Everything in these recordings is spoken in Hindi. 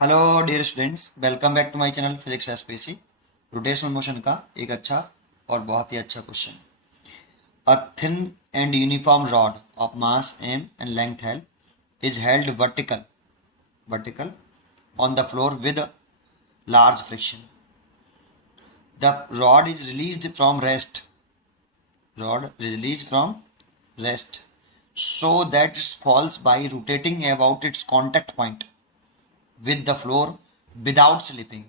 Hello dear students, welcome back to my channel physics SPC. Rotational motion का एक अच्छा और बहुत ही अच्छा question. A thin and uniform rod of mass m and length l is held vertical on the floor with large friction. The rod is released from rest so that it falls by rotating about its contact point with the floor without slipping.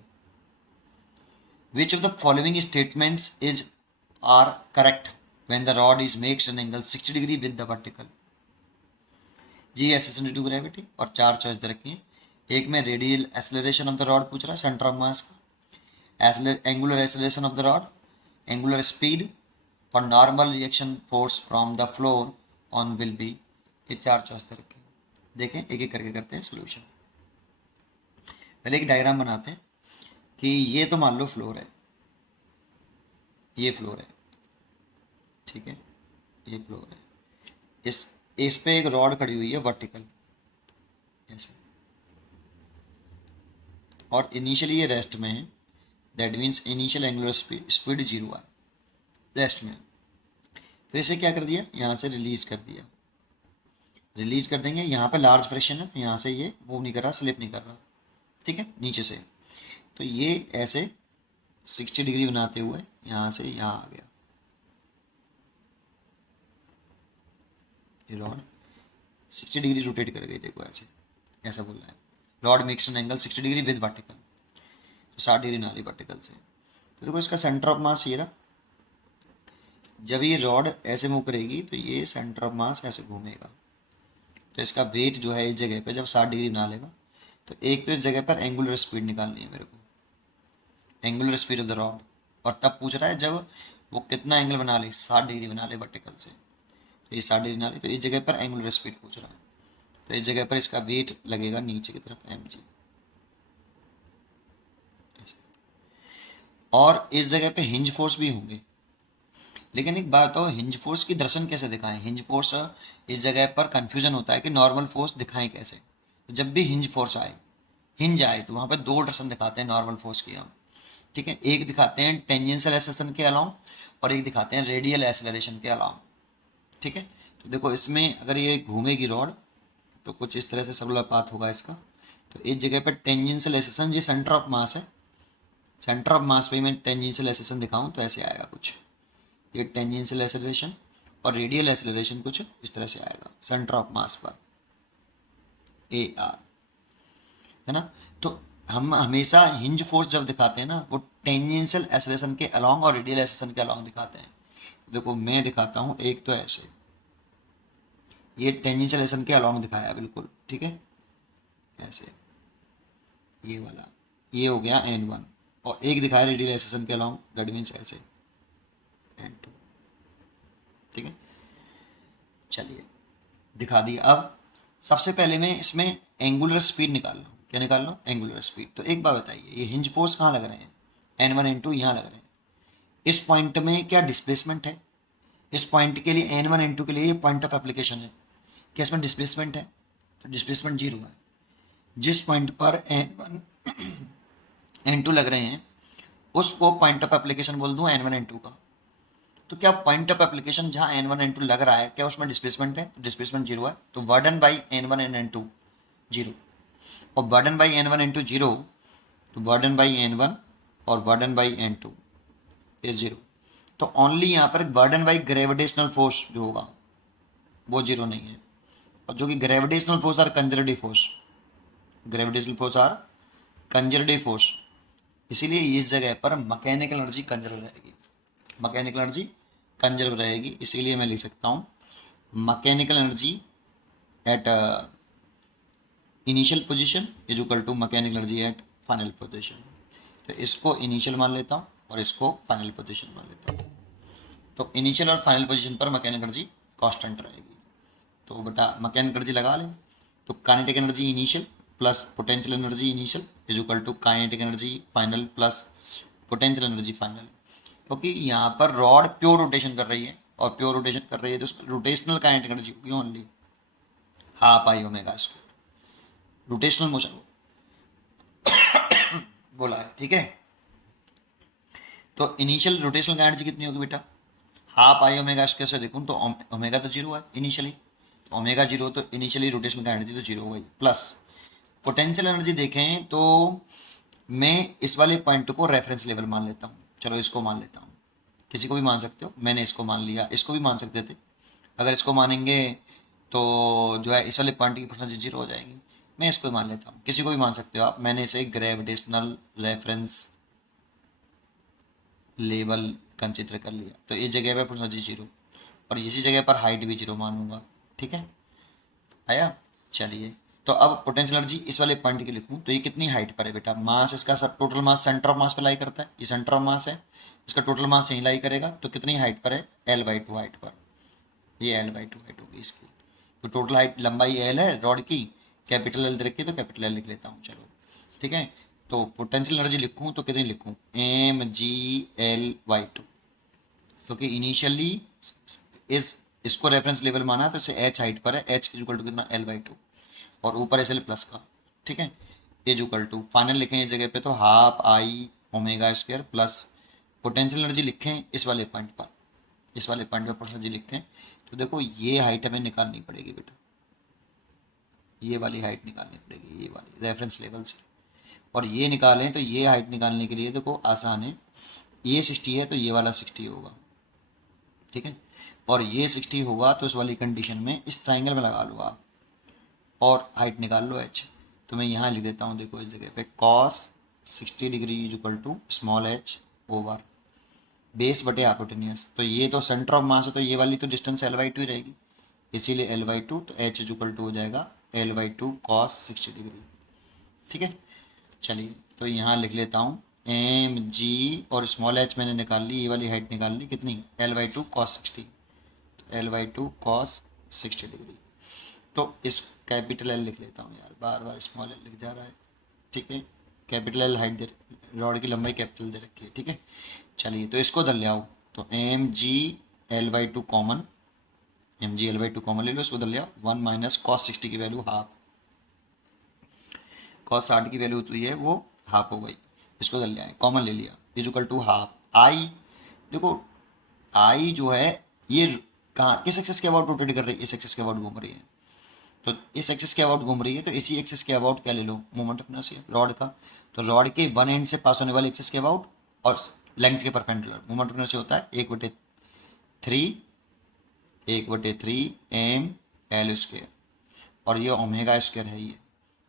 Which of the following statements is are correct when the rod is makes an angle 60 degree with the vertical? G एसेसन ड्यू टू ग्रेविटी और चार चॉइस दे रखी हैं। एक में radial acceleration of the rod पूछ रहा है, सेंटर ऑफ मास का, angular acceleration of the rod, angular speed और normal reaction force from the floor on will be. ये चार चॉइस दे रखी हैं। देखें एक एक करके करते हैं सोल्यूशन। पहले एक डायग्राम बनाते हैं कि ये तो मान लो फ्लोर है, ये फ्लोर है, ठीक है, ये फ्लोर है। इस पे एक रॉड खड़ी हुई है वर्टिकल ऐसे, और इनिशियली ये रेस्ट में है। That means initial angular speed zero है, रेस्ट में। फिर इसे क्या कर दिया, यहाँ से रिलीज कर दिया। रिलीज कर देंगे, यहाँ पे लार्ज फ्रिक्शन है तो यहाँ से ये मूव नहीं कर रहा, स्लिप नहीं कर रहा, ठीक है, नीचे से। तो ये ऐसे 60 डिग्री बनाते हुए यहाँ से यहाँ आ गया। ये रॉड 60 डिग्री रोटेट कर गई, देखो ऐसे, ऐसा बोल रहा है। Rod makes an angle 60 degree with vertical, तो 60 डिग्री नाली वर्टिकल से। तो देखो इसका सेंटर ऑफ मास ये रहा। जब ये रॉड ऐसे मूव करेगी तो ये सेंटर ऑफ मास ऐसे घूमेगा, तो इसका वेट जो है इस जगह पे जब 60 डिग्री बना लेगा, तो एक तो इस जगह पर एंगुलर स्पीड निकालनी है मेरे को, angular speed of the rod. और तब पूछ रहा है जब वो कितना एंगल बना ले, 60 डिग्री बना ले वर्टिकल से, तो ये 60 डिग्री बना ले, तो इस जगह पर एंगुलर स्पीड पूछ रहा है। तो इस जगह पर इसका वेट लगेगा नीचे की तरफ mg, और इस जगह पे हिंज फोर्स भी होंगे। लेकिन एक बात हो, हिंज फोर्स की दर्शन कैसे दिखाएं? हिंज फोर्स इस जगह पर कंफ्यूजन होता है कि नॉर्मल फोर्स दिखाएं कैसे। तो जब भी हिंज फोर्स आए, हिंज आए, तो वहां पर दो दर्शन दिखाते हैं नॉर्मल फोर्स की हम, ठीक है। एक दिखाते हैं टेंजेंशियल एक्सेलरेशन के अलाउंग, और एक दिखाते हैं रेडियल एक्सेलरेशन के अलाउंग, ठीक है। तो देखो इसमें अगर ये घूमेगी रॉड तो कुछ इस तरह से सर्कुलर पाथ होगा इसका। तो इस जगह पर tangential acceleration, G centre of mass है, सेंटर ऑफ मास पे मैं टेंजेंशियल एक्सेलरेशन दिखाऊं तो ऐसे आएगा कुछ, ये टेंजेंशियल एक्सेलरेशन, और रेडियल एक्सेलरेशन कुछ इस तरह से आएगा सेंटर ऑफ मास पर, ए आर, है ना। तो हम हमेशा हिंज फोर्स जब दिखाते हैं ना, वो टेंजेंशियल एक्सेलरेशन के अलोंग और रेडियल एक्सेलरेशन के अलोंग दिखाते हैं। देखो मैं दिखाता हूँ, एक तो ऐसे, ये टेंजेंशियल एक्सेलरेशन के अलोंग दिखाया बिल्कुल, ठीक है, ऐसे ये वाला, ये हो गया n1, और एक दिखाया रेडियल एक्सेलरेशन के अलोंग, दैट मीन्स ऐसे n2, ठीक है। चलिए दिखा दिया। अब सबसे पहले मैं इसमें एंगुलर स्पीड निकाल लो। क्या निकाल लो? Angular speed. तो एक बात बताइए, ये हिंज फोर्स कहाँ लग रहे हैं? n1 n2 यहाँ लग रहे हैं। इस पॉइंट में क्या डिस्प्लेसमेंट है? इस पॉइंट के लिए n1 n2 के लिए ये पॉइंट ऑफ एप्लीकेशन है। क्या इसमें डिस्प्लेसमेंट है? तो डिस्प्लेसमेंट जीरो है। जिस पॉइंट पर n1 n2 लग रहे हैं उसको पॉइंट ऑफ एप्लीकेशन बोल दूं n1 n2 का। तो क्या पॉइंट ऑफ एप्लीकेशन जहां n1 n2 लग रहा है, क्या उसमें डिस्प्लेसमेंट है? तो डिस्प्लेसमेंट जीरो है, तो वर्डन by n1 and n2 zero, और वर्डन बाई n1 n2 जीरो, तो वर्डन बाई n1 और वर्डन बाई n2 इज जीरो। तो ओनली यहाँ पर वर्डन बाई ग्रेविटेशनल फोर्स जो होगा वो जीरो नहीं है, और जो कि gravitational force are conservative force, gravitational force are conservative force, इसीलिए इस जगह पर मैकेनिकल एनर्जी कंजर्व रहेगी, मैकेनिकल एनर्जी कंजर्व रहेगी। इसीलिए मैं लिख सकता हूँ mechanical energy at initial position is equal to mechanical energy at final position. तो इसको इनिशियल मान लेता हूँ और इसको फाइनल पोजीशन मान लेता हूँ। तो इनिशियल और फाइनल पोजीशन पर मैकेनिकल एनर्जी कांस्टेंट रहेगी, तो बेटा मैकेनिकल एनर्जी लगा लें। तो kinetic energy initial plus potential energy initial is equal to kinetic energy final plus potential energy final. क्योंकि यहाँ पर रॉड प्योर रोटेशन कर रही है, और प्योर रोटेशन कर रही है तो रोटेशनल काइनेटिक एनर्जी होगी only half I omega square, rotational motion. बोला है, ठीक है। तो इनिशियल रोटेशनल एनर्जी कितनी होगी बेटा, हाफ आई ओमेगा स्क्वायर से देखूँ तो ओमेगा तो जीरो है इनिशियली, तो ओमेगा जीरो, तो इनिशियली रोटेशनल का एनर्जी तो जीरो हो गई, प्लस पोटेंशियल एनर्जी देखें तो मैं इस वाले पॉइंट को रेफरेंस लेवल मान लेता हूँ, चलो इसको मान लेता हूँ, किसी को भी मान सकते हो, मैंने इसको मान लिया, इसको भी मान सकते थे, अगर इसको मानेंगे तो जो है इस वाले पॉइंट की परसेंटेज जीरो हो जाएगी, मैं इसको ही मान लेता हूँ, किसी को भी मान सकते हो आप, मैंने इसे ग्रेविटेशनल रेफरेंस लेवल कंसिडर कर लिया, तो इस जगह पे परसेंटेज जीरो और इसी जगह पर हाइट भी जीरो मानूंगा, ठीक है, आया। चलिए, तो अब पोटेंशियल एनर्जी इस वाले पॉइंट की लिखूं तो ये कितनी हाइट पर है बेटा, मास इसका सब टोटल मास सेंटर ऑफ मास पे लाई करता है, ये सेंटर ऑफ मास है, इसका टोटल मास यहीं लाई करेगा, तो कितनी हाइट पर है, L/2 हाइट पर, ये L/2 हाइट होगी इसकी, तो टोटल हाइट लंबाई L है रॉड की, कैपिटल L रखी तो कैपिटल L लिख लेता हूँ, चलो ठीक है। तो पोटेंशियल एनर्जी लिखूँ तो कितनी लिखूँ, mg/L/2, क्योंकि इनिशियली इसको रेफरेंस लेवल माना तो इसे h हाइट पर है, h इज इक्वल टू कितना L/2 और ऊपर एस एल प्लस का, ठीक है, इज इक्वल टू फाइनल लिखें इस जगह पे तो half I omega square plus potential energy लिखें इस वाले पॉइंट पर, इस वाले पॉइंट पर पोटेंशियल एनर्जी लिखते हैं, तो देखो ये हाइट हमें निकालनी पड़ेगी बेटा, ये वाली हाइट निकालनी पड़ेगी, ये वाली रेफरेंस लेवल से, और ये निकालें तो ये हाइट निकालने के लिए देखो आसान है, ये 60 है तो ये वाला 60 होगा, ठीक है, और ये 60 होगा तो इस वाली कंडीशन में इस ट्राइंगल में लगा लो आप और हाइट निकाल लो h, तो मैं यहाँ लिख देता हूँ, देखो इस जगह पे cos 60 degree is equal to small h over base बटे हाइपोटेनियस, तो ये तो सेंटर ऑफ मास है तो ये वाली तो डिस्टेंस L/2 ही रहेगी, इसीलिए L/2, तो h इज इक्वल टू हो जाएगा L/2 cos 60 डिग्री, ठीक है। चलिए, तो यहाँ लिख लेता हूँ mg और स्मॉल h मैंने निकाल ली, ये वाली हाइट निकाल ली कितनी L/2 cos 60, तो L/2 cos 60 डिग्री, तो इस कैपिटल एल लिख लेता हूँ यार, बार बार स्मॉल एल लिख जा रहा है, ठीक है, कैपिटल एल हाइट दे, रॉड की लंबाई कैपिटल दे रखी है, ठीक है। चलिए, तो इसको दल ले आओ, तो mg/L/2 कॉमन, mg/L/2 कॉमन ले लो, इसको दल ले आओ, 1 माइनस cos 60 की वैल्यू हाफ, cos 60 की वैल्यू तो ये वो हाफ हो गई, इसको दल ले आए, कॉमन ले लिया, is equal to half I, देखो आई जो है ये कहाँ किस एक्सिस के अबाउट रोटेट कर रही है, इस एक्सिस के अबाउट घूम रही है, तो इस एक्सिस के अबाउट घूम रही है, तो इसी एक्सिस के अबाउट क्या ले लो, मोमेंट ऑफ इनर्शिया रॉड का, तो रॉड के वन एंड से पास होने वाले एक्सिस के अबाउट और लेंथ के परपेंडिकुलर मोमेंट ऑफ इनर्शिया होता है 1/3 एम एल स्क्वायर, और ये ओमेगा स्क्वायर है ये,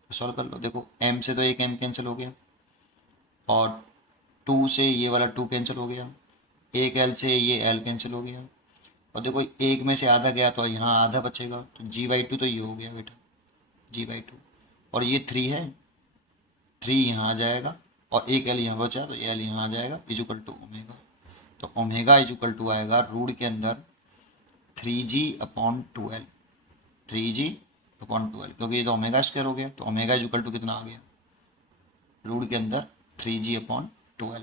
तो सॉल्व कर लो, देखो एम से तो एक एम कैंसिल हो गया और 2 से ये वाला 2 कैंसिल हो गया, एक एल से ये एल कैंसिल हो गया, और देखो एक में से आधा गया तो यहाँ आधा बचेगा, तो g/2 तो ये हो गया बेटा, g/2, और ये 3 है, 3 यहाँ आ जाएगा और एक एल यहाँ बचा तो एल यहाँ आ जाएगा, इज इक्वल टू ओमेगा, तो ओमेगा इज इक्वल टू आएगा रूट के अंदर 3g/12, 3g/12, क्योंकि ये तो ओमेगा स्क्वायर हो गया, तो ओमेगा इज इक्वल टू कितना आ गया, रूट के अंदर 3g/12,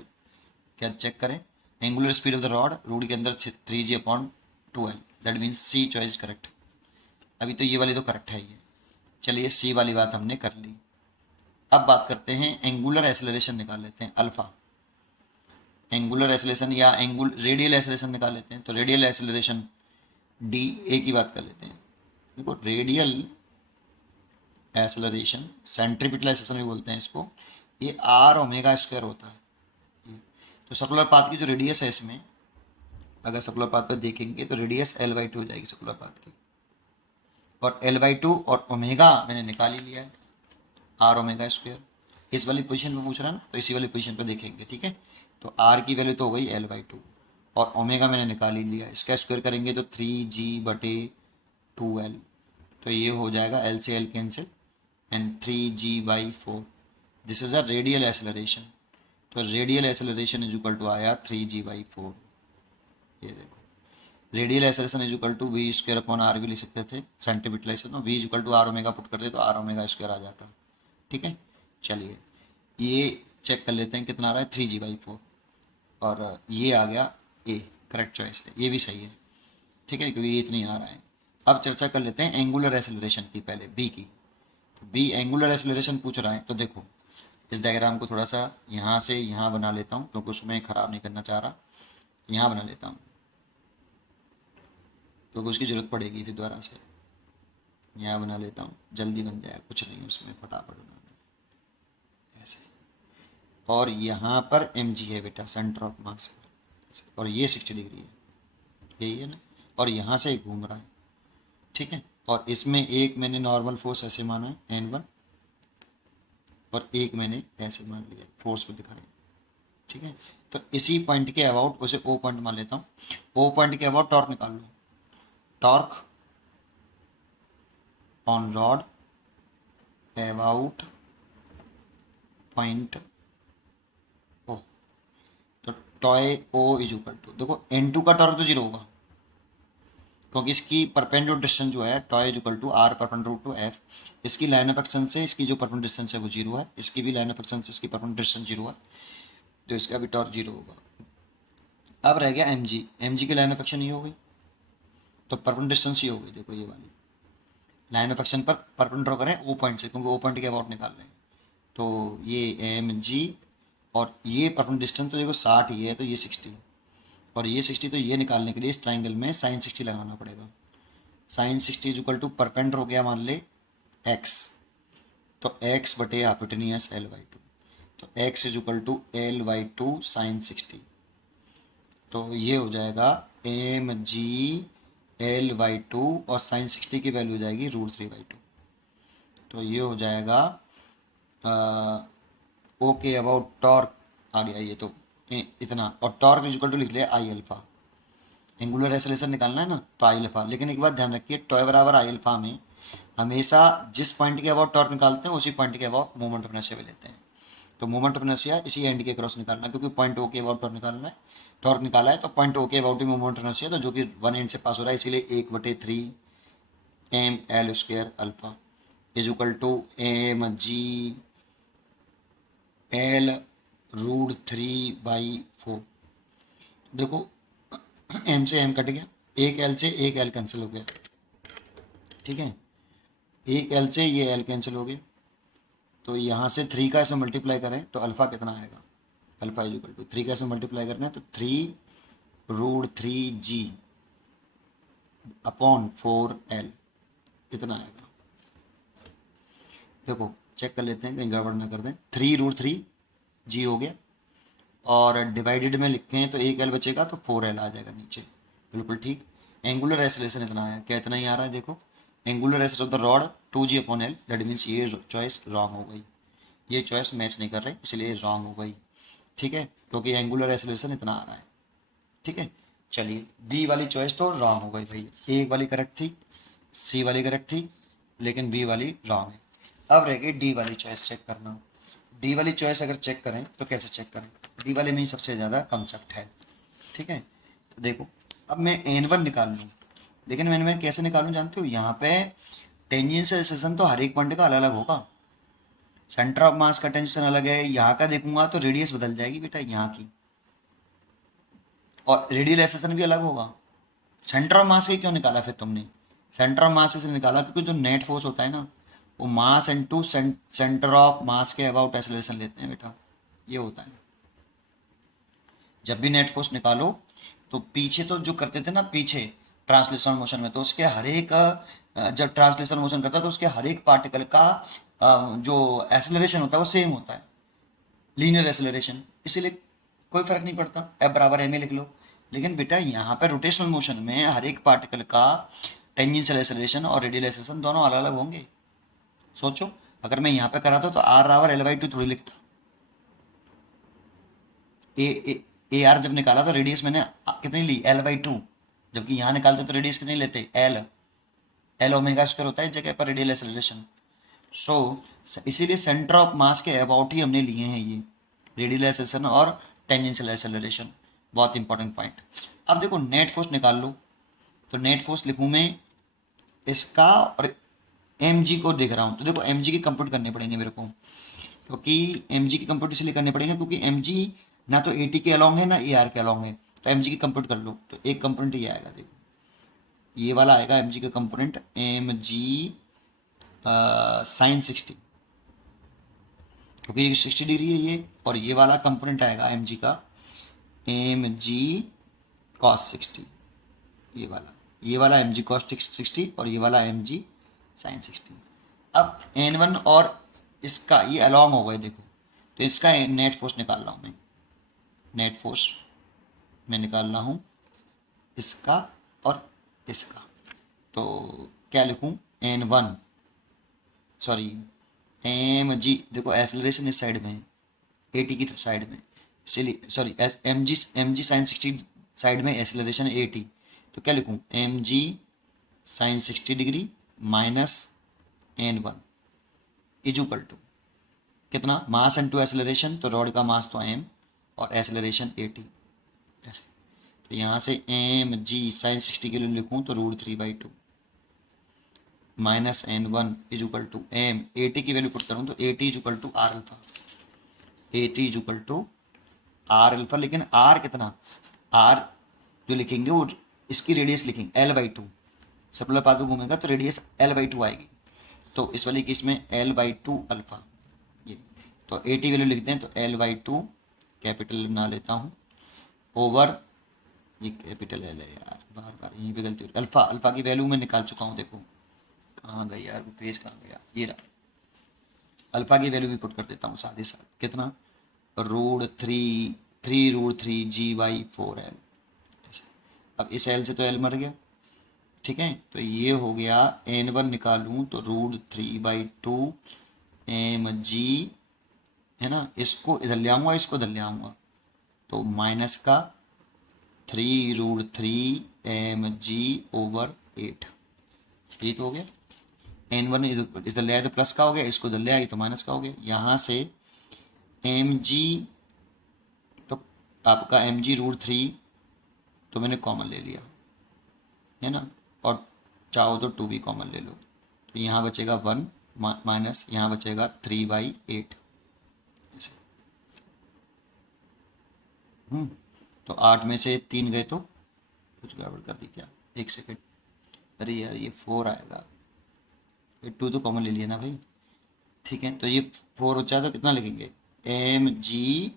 क्या चेक करें, angular speed of the rod root के अंदर 3g/12, that means C choice correct, अभी तो ये वाली तो करेक्ट है ये, चलिए सी वाली बात हमने कर ली। अब बात करते हैं एंगुलर एसेलरेशन निकाल लेते हैं अल्फा, एंगुलर एसेलरेशन या रेडियल एसेलरेशन निकाल लेते हैं, तो रेडियल एसेलरेशन डी ए की बात कर लेते हैं, देखो रेडियल एसेलरेशन सेंट्रीपिटल एसेलरेशन भी बोलते हैं इसको, ये आर ओमेगा स्क्वायर होता है, तो सर्कुलर पाथ की जो रेडियस है इसमें, अगर सर्कुलर पाथ पर देखेंगे तो रेडियस L/2 हो जाएगी सर्कुलर पाथ की, और L/2 और ओमेगा मैंने निकाल ही लिया है, आर ओमेगा स्क्वायर, इस वाली पोजीशन पे पूछ रहा है ना, तो इसी वाली पोजीशन पे देखेंगे, ठीक है, तो आर की वैल्यू तो हो गई L/2 और ओमेगा मैंने निकाल ही लिया, इसका स्क्वायर करेंगे तो 3g/2l, तो ये हो जाएगा L से L cancel and 3g/4, this is a radial acceleration, तो radial acceleration is equal to आया 3g/4, ये देखो radial acceleration is equal to v square upon R भी लिख सकते थे, सेंटीमीटर ऐसे तो v is equal to R omega put करते तो आर ओमेगा स्क्वायर आ जाता, ठीक है। चलिए, ये चेक कर लेते हैं कितना आ रहा है 3g/4, और ये आ गया ए, करेक्ट चॉइस है, ये भी सही है, ठीक है, क्योंकि ये इतनी आ रहा है। अब चर्चा कर लेते हैं एंगुलर एसेलरेशन की, पहले बी की, तो बी एंगुलर एसेलरेशन पूछ रहा है, तो देखो इस डायग्राम को थोड़ा सा यहाँ से यहाँ बना लेता हूँ, क्योंकि उसमें ख़राब नहीं करना चाह रहा। यहाँ बना लेता हूँ क्योंकि उसकी ज़रूरत पड़ेगी फिर दोबारा से। यहाँ बना लेता हूँ, जल्दी बन जाए, कुछ नहीं उसमें, फटाफट बनाना है ऐसे। और यहाँ पर एम जी है बेटा, सेंटर ऑफ मास पर, और ये 60 डिग्री है, यही है ना। और यहाँ से घूम रहा है, ठीक है। और इसमें एक मैंने नॉर्मल फोर्स ऐसे माना है N1, और एक मैंने ऐसे मान लिया फोर्स को दिखाया, ठीक है। तो इसी पॉइंट के अबाउट उसे O पॉइंट मान लेता हूँ। O पॉइंट के अबाउट टॉर्क निकाल लो। Torque on rod about point O। तो tau O is equal to, देखो N2 का टॉर्क तो जीरो होगा, क्योंकि इसकी परपेंडिकुलर डिस्टेंस जो है टॉय is equal to R perpendicular to F. इसकी लाइन ऑफ एक्शन से इसकी जो परपेंडिकुलर डिस्टेंस है वो जीरो है, इसकी भी लाइन ऑफ एक्शन से इसकी परपेंडिकुलर डिस्टेंस जीरो है, तो इसका भी टॉर्क जीरो होगा। अब रह गया एम जी। एम जी की लाइन ऑफ एक्शन ये हो गई, तो परपेंडिकुलर डिस्टेंस ये हो गई, देखो ये वाली लाइन ऑफ एक्शन पर परपेंडिकुलर करें ओ पॉइंट से, क्योंकि ओ पॉइंट के अबाउट निकाल रहे हैं। तो ये एम जी, और ये परपेंडिकुलर डिस्टेंस तो देखो 60 ही है, तो ये 60, और ये 60, तो ये निकालने के लिए इस ट्राइंगल में साइन 60 लगाना पड़ेगा। Sine 60 is equal to perpendicular हो गया मान ले एक्स, तो एक्स बटे हाइपोटेनियस एल बाई टू, तो X is equal to L by two sine 60। तो ये हो जाएगा M G L by two, और साइन 60 की वैल्यू हो जाएगी √3/2। तो ये हो जाएगा ओके अबाउट टॉर्क आ गया ये, तो इतना, और टॉर्क इज इक्वल टू लिख लिया आई अल्फा। एंगुलर एक्सेलरेशन निकालना है ना, तो आई अल्फा। लेकिन एक बात ध्यान रखिए, टॉय बराबर आई अल्फा में हमेशा जिस पॉइंट के अबाउट टॉर्क निकालते हैं उसी पॉइंट के अबाउट मोमेंट ऑफ इनर्शिया भी लेते हैं। तो मोमेंट ऑफ इनर्शिया इसी एंड के क्रॉस निकालना, क्योंकि पॉइंट ओ के अबाउट टॉर्क निकालना है, टॉर्क निकाला है, तो पॉइंट ओ के about he moment of inertia, तो जो कि वन एंड से पास हो रहा है, इसीलिए 1/3 M L square alpha is equal to M G L √3/4। देखो एम से एम कट गया, एक एल से एक एल कैंसिल हो गया, ठीक है। एक एल से ये एल कैंसिल हो गया, तो यहाँ से 3 का ऐसे मल्टीप्लाई करें तो अल्फ़ा कितना आएगा, अल्फ़ा इज इक्वल टू 3 का ऐसे मल्टीप्लाई करना है तो 3√3g अपॉन 4l इतना आएगा। देखो चेक कर लेते हैं कहीं गड़बड़ ना कर दें। 3√3g हो गया, और डिवाइडेड में लिखते हैं तो एक एल बचेगा, तो 4l आ जाएगा नीचे, बिल्कुल ठीक। एंगुलर एक्सेलरेशन इतना आया, क्या इतना ही आ रहा है, देखो angular acceleration of the rod 2g/l, that means ये चॉइस रॉन्ग हो गई, ये चॉइस मैच नहीं कर रही, इसलिए रॉन्ग हो गई, ठीक है, क्योंकि एंगुलर एक्सेलरेशन इतना आ रहा है, ठीक है। चलिए बी वाली चॉइस तो रॉन्ग हो गई भाई, ए वाली करेक्ट थी, सी वाली करेक्ट थी, लेकिन बी वाली रॉन्ग है। अब रह गई डी वाली चॉइस चेक करना। डी वाली चॉइस अगर चेक करें तो कैसे चेक करें, डी वाले में ही सबसे ज़्यादा कंसेप्ट है, ठीक है। तो देखो अब मैं N1 निकाल लूँ, लेकिन मैं कैसे निकालूँ जानते हो, यहाँ पे टेंजेंशियल एक्सेलरेशन तो हर एक पॉइंट का अलग अलग होगा। सेंटर ऑफ मास का टेंशन अलग है, यहाँ का देखूंगा तो रेडियस बदल जाएगी बेटा यहाँ की, और रेडियल एक्सेलरेशन भी अलग होगा। सेंटर ऑफ मास के क्यों निकाला फिर तुमने, सेंटर ऑफ मास से निकाला क्योंकि जो नेट फोर्स होता है ना, वो मास इनटू सेंटर ऑफ मास के अबाउट एक्सेलरेशन लेते हैं बेटा, ये होता है। जब भी नेट फोर्स निकालो तो पीछे तो जो करते थे ना पीछे ट्रांसलेशन मोशन में, तो उसके हर एक जब ट्रांसलेशन मोशन करता है तो उसके हर एक पार्टिकल का जो एक्सेलरेशन होता है वो सेम होता है, लीनियर एक्सेलरेशन, इसीलिए कोई फर्क नहीं पड़ता, एफ बराबर एम ए लिख लो। लेकिन बेटा यहाँ पे रोटेशनल मोशन में हर एक पार्टिकल का टेंजेंशियल एक्सेलरेशन और रेडियल एक्सेलरेशन दोनों अलग अलग होंगे। सोचो अगर मैं यहाँ पे कराता तो आर बराबर L/2 थोड़ी लिखता, ए आर जब निकाला तो रेडियस मैंने कितनी ली L/2, जबकि यहाँ निकालते तो रेडियस कितनी लेते एल, एल ओमेगा स्क्वायर होता है इस जगह पर रेडियल एक्सेलरेशन। सो इसीलिए सेंटर ऑफ मास के अबाउट ही हमने लिए हैं ये रेडियल एक्सेलरेशन और टेंजेंशियल एक्सेलरेशन, बहुत इंपॉर्टेंट पॉइंट। अब देखो नेट फोर्स निकाल लो, तो नेट फोर्स लिखूँ मैं इसका, और एम जी को देख रहा हूँ, तो देखो एम जी की कंप्यूट करने पड़ेंगे मेरे को, क्योंकि एम जी की कंप्यूट इसलिए करने पड़ेंगे क्योंकि एम जी ना तो ए टी के अलॉन्ग है ना ए आर के अलॉन्ग है, तो एम जी की कंप्यूट कर लो, तो एक कंपोनेंट ये आएगा, देखो ये वाला आएगा एम जी का कंपोनेंट, एम जी साइन 60, क्योंकि ये 60 डिग्री है ये, और ये वाला कंपोनेंट आएगा एम जी का, एम जी कॉस 60, ये वाला एम जी कॉस 60 और ये वाला एम जी साइन 60। अब N1 और इसका ये अलॉन्ग हो गए देखो, तो इसका नेट फोर्स निकाल रहा हूँ मैं, नेट फोर्स मैं निकाल रहा हूँ इसका और इसका। तो क्या लिखूँ, N1 सॉरी एम जी, देखो एसलरेशन इस साइड में है, ए टी की साइड में, इसीलिए sorry M G sine 60 side में एसलरेशन ए टी, तो क्या लिखूँ, M G sine 60 degree minus N1 is equal to कितना, मास इनटू एसलरेशन, तो रॉड का मास तो एम और एसलरेशन ए टी ऐसे। तो यहाँ से एम जी साइन 60 के लिए लिखूँ तो √3/2 minus N1 is equal to M, A T की वैल्यू पुट करूँ तो A T is equal to R alpha, A T is equal to R alpha, लेकिन आर कितना, आर जो लिखेंगे वो इसकी रेडियस लिखेंगे L/2, सर्कुलर पाथ में घूमेगा तो रेडियस L/2 आएगी, तो इस वाली केस में L/2 अल्फा ये, तो ए टी वैल्यू लिखते हैं तो L/2 कैपिटल बना लेता हूँ ओवर, ये कैपिटल L है यार, बार बार यहीं पे गलती हो रही, अल्फा, अल्फा की वैल्यू मैं निकाल चुका हूँ, देखो कहाँ गई यार वो पेज, कहाँ गया, ये रहा, अल्फा की वैल्यू भी पुट कर देता हूँ साथ ही साथ, कितना, √3 ऐसे। अब इस एल से तो एल मर गया, ठीक है, तो ये हो गया N1 निकालूं तो √3/2 एम जी, है ना, इसको इधर ले आऊंगा, इसको इधर ले आऊंगा, तो माइनस का 3√3 एम जी ओवर 8, ये तो हो गया। N1 इधर ले आए तो प्लस का हो गया, इसको इधर ले आए तो माइनस का हो गया। यहाँ से एम जी, तो आपका एम जी √3 तो मैंने कॉमन ले लिया, है ना, और चाहो तो 2 भी कॉमन ले लो, तो यहाँ बचेगा 1 माइनस यहाँ बचेगा 3/8 ऐसे। तो 8 में से 3 गए तो कुछ गड़बड़ कर दी क्या, एक सेकेंड, अरे यार ये 4 आएगा, ये 2 तो कॉमन ले लिया ना भाई, ठीक है, तो ये 4 बचा तो कितना लिखेंगे, एम जी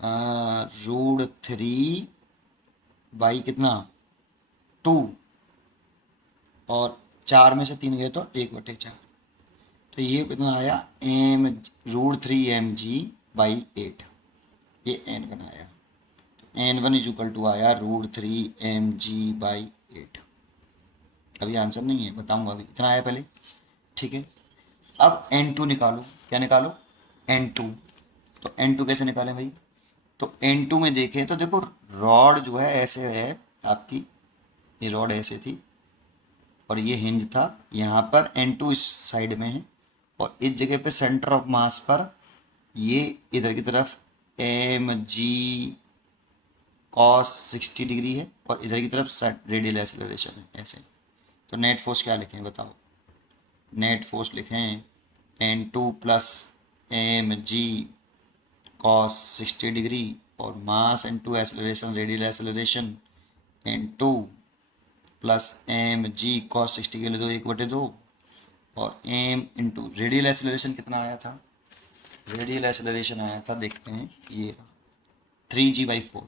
√3 कितना 2, और 4 में से 3 गए तो 1/4, तो ये कितना आया, √3 mg/8, ये N1 आया, तो N1 इज इक्वल टू आया √3 mg/8। अभी आंसर नहीं है, बताऊंगा, अभी इतना आया पहले, ठीक है। अब N2 निकालो, क्या निकालो, N2, तो N2 कैसे निकालें भाई, तो N2 में देखें तो देखो रॉड जो है ऐसे है आपकी, ये रॉड ऐसे थी और ये हिंज था, यहाँ पर N2 इस साइड में है, और इस जगह पे सेंटर ऑफ मास पर ये इधर की तरफ एम जी कॉस 60 डिग्री है, और इधर की तरफ रेडियल एक्सेलरेशन है ऐसे। तो नेट फोर्स क्या लिखें बताओ, नेट फोर्स लिखें N2 plus M G cos 60 degree, और mass N2 acceleration radial acceleration N2 plus M G cos 60 के लिए 1/2, और एम इंटू रेडियल एक्सेलरेशन कितना आया था, रेडियल एक्सेलरेशन आया था, देखते हैं ये 3g/4,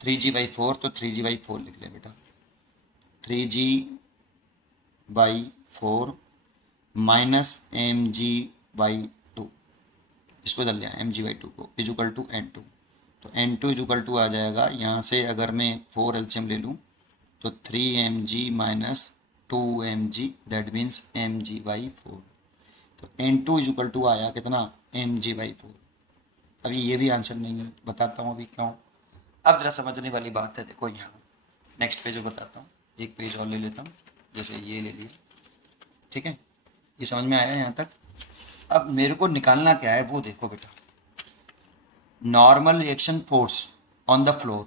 3g/4, तो 3g/4 लिख लें बेटा, 3g/4 माइनस mg/2, इसको इधर ले आए mg/2 को, इज इक्वल टू N2, तो N2 इज इक्वल टू आ जाएगा, यहाँ से अगर मैं 4 एलसीएम ले लूँ तो 3mg minus 2mg, that means mg/4, तो N2 इज इक्वल टू आया कितना, mg/4। अभी ये भी आंसर नहीं है, बताता हूँ अभी क्यों। अब जरा समझने वाली बात है, देखो यहाँ नेक्स्ट पेज बताता हूँ, एक पेज और ले लेता हूँ, जैसे ये ले लिया, ठीक है, ये समझ में आया यहाँ तक। अब मेरे को निकालना क्या है वो देखो बेटा, normal reaction force on the floor,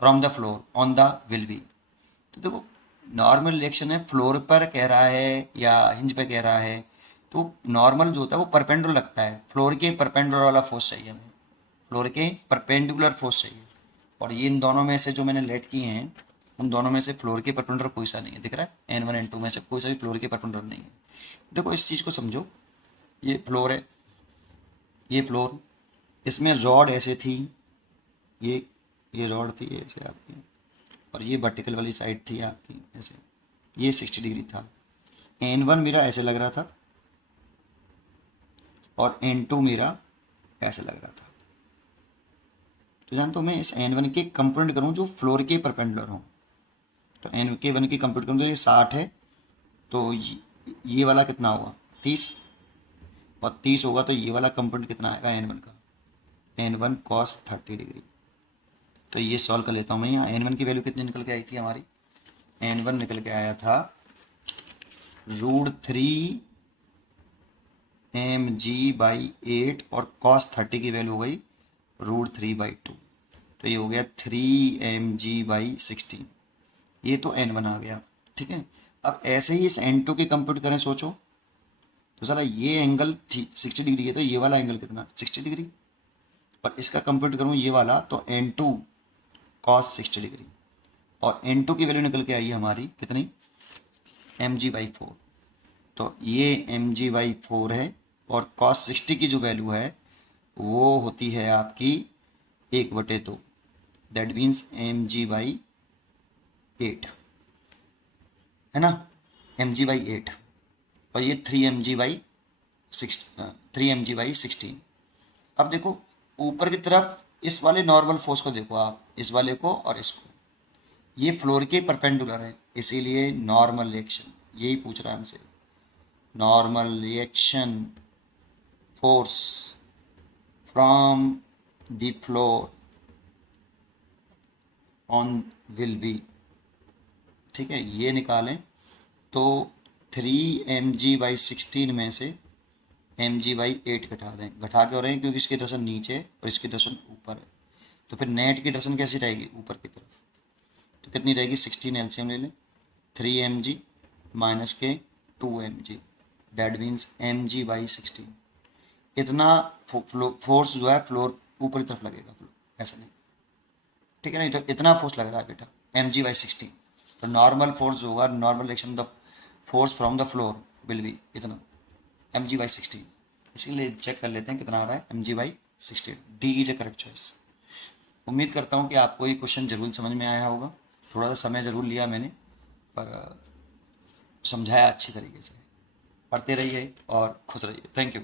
from the floor on the will be, तो देखो नॉर्मल रिएक्शन है, फ्लोर पर कह रहा है या हिंज पे कह रहा है, तो नॉर्मल जो होता है वो परपेंडिकुलर लगता है, फ्लोर के परपेंडिकुलर वाला फोर्स चाहिए हमें, फ्लोर के परपेंडिकुलर फोर्स चाहिए, और ये इन दोनों में से जो मैंने लेट किए हैं उन दोनों में से फ्लोर के परपेंडिकुलर कोई सा नहीं है, दिख रहा है, N1 N2 में से कोई सा भी फ्लोर के परपेंडिकुलर नहीं है। देखो इस चीज़ को समझो, ये फ्लोर है, ये फ्लोर, इसमें रॉड ऐसे थी, ये रॉड थी ऐसे आपकी, और ये वर्टिकल वाली साइड थी आपकी ऐसे, ये 60 डिग्री था। N1 मेरा ऐसे लग रहा था और N2 मेरा ऐसे लग रहा था। तो जानते हो मैं इस N1 के कंपोनेंट करूँ जो फ्लोर के परपेंडिकुलर हो, तो N1 की कंप्यूट करूँ तो ये 60 है, तो ये वाला कितना होगा 30, और 30 होगा तो ये वाला कंपोनेंट कितना आएगा N1 का, N1 cos 30 डिग्री। तो ये सॉल्व कर लेता हूँ मैं। यहाँ N1 की वैल्यू कितनी निकल के आई थी हमारी, N1 निकल के आया था √3 mg/8 और cos 30 की वैल्यू हो गई √3/2, तो ये हो गया 3 mg/16। ये तो N1 आ गया, ठीक है। अब ऐसे ही इस N2 की कंप्यूट करें, सोचो तो साला ये एंगल 60 डिग्री है, तो ये वाला एंगल कितना 60 डिग्री, और इसका कंप्यूट करूँ ये वाला तो N2 cos 60 डिग्री, और N2 की वैल्यू निकल के आई है हमारी कितनी mg/4, तो ये mg/4 है, और cos 60 की जो वैल्यू है वो होती है आपकी 1/2, दैट मीन्स mg/8 है ना, mg/8, और ये 3 mg/16। अब देखो ऊपर की तरफ इस वाले नॉर्मल फोर्स को देखो आप, इस वाले को और इसको, ये फ्लोर के परपेंडिकुलर है, इसीलिए नॉर्मल रिएक्शन यही पूछ रहा है हमसे, normal reaction force from the floor on will B, ठीक है, ये निकालें तो 3 mg/16 में से mg/8 घटा दें, घटा के हो रहे हैं क्योंकि इसकी डायरेक्शन नीचे और इसकी डायरेक्शन ऊपर है, तो फिर नेट की डायरेक्शन कैसी रहेगी ऊपर की तरफ, तो कितनी रहेगी 16 एलसीएम ले लें, 3 mg माइनस के 2 mg, दैट मीन्स mg/16। इतना फोर्स जो है फ्लोर ऊपर की तरफ लगेगा, ऐसा नहीं, ठीक है ना, तो इतना फोर्स लग रहा है बेटा mg/16, तो नॉर्मल फोर्स होगा, normal reaction the force from the floor will be इतना mg/16, इसीलिए चेक कर लेते हैं कितना आ रहा है mg/16। D is A correct choice. उम्मीद करता हूँ कि आपको ये क्वेश्चन जरूर समझ में आया होगा, थोड़ा सा समय ज़रूर लिया मैंने, पर समझाया अच्छी तरीके से। पढ़ते रहिए और खुश रहिए। Thank you.